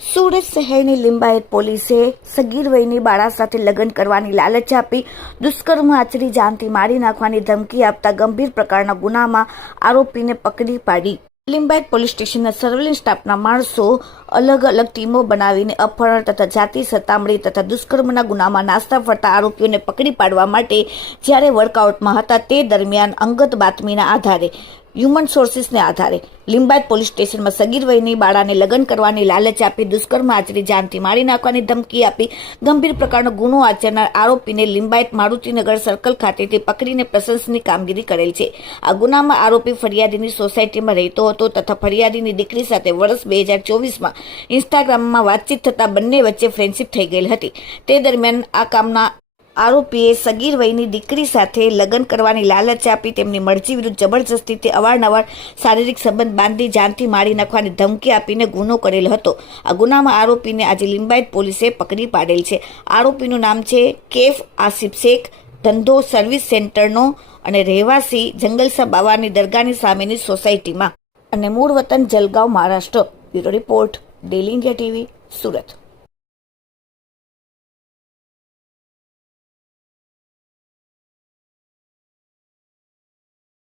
સુરત શહેરની લિંબાયત પોલીસે સગીર વયની બાળા સાથે લગ્ન કરવાની લાલચ આપી દુષ્કર્મ આચરી જાનથી મારી નાખવાની ધમકી આપતા ગંભીર પ્રકારના ગુનામાં આરોપીને પકડી પાડી. લિંબાયત પોલીસ સ્ટેશનના સર્વેલન્સ સ્ટાફના માણસો અલગ અલગ ટીમો બનાવીને અપહરણ તથા જાતિ સતામણી તથા દુષ્કર્મના ગુનામાં નાસ્તા ફરતા આરોપીઓને પકડી પાડવા માટે જ્યારે વર્કઆઉટમાં હતા તે દરમિયાન અંગત બાતમીના આધારે હ્યુમન સોર્સિસને આધારે લિંબાયત પોલીસ સ્ટેશનમાં સગીર વયની બાળાને લગ્ન કરવાની લાલચ આપી દુષ્કર્મ આચરી જાનથી મારી નાખવાની ધમકી આપી ગંભીર પ્રકારનો ગુનો આચરનાર આરોપીને લિંબાયત મારુતિનગર સર્કલ ખાતેથી પકડીને પ્રશંસનીય કામગીરી કરેલ છે. આ ગુનામાં આરોપી ફરિયાદીની સોસાયટીમાં રહેતો હતો તથા ફરિયાદીની દીકરી સાથે વર્ષ 2024માં ઇન્સ્ટાગ્રામમાં વાતચીત થતાં બંને વચ્ચે ફ્રેન્ડશીપ થઈ ગયેલ હતી. તે દરમિયાન આ કામના આરોપીએ સગીર વયની દીકરી સાથે લગ્ન કરવાની લાલચ આપી તેમની મરજી વિરુદ્ધ જબરજસ્તીથી અવારનવાર શારીરિક સંબંધ બાંધી જાનથી મારી નાખવાની ધમકી આપીને ગુનો કરેલ હતો. આ ગુનામાં આરોપીને આજે લિંબાયત પોલીસે પકડી પાડેલ છે. આરોપીનું નામ છે કેફ આસિફ શેખ, ધંધો સર્વિસ સેન્ટરનો અને રહેવાસી જંગલસા બાવાની દરગાહની સામેની સોસાયટીમાં અને મૂળ વતન Jalgaon, Maharashtra. Bureau report, daily India TV, Surat.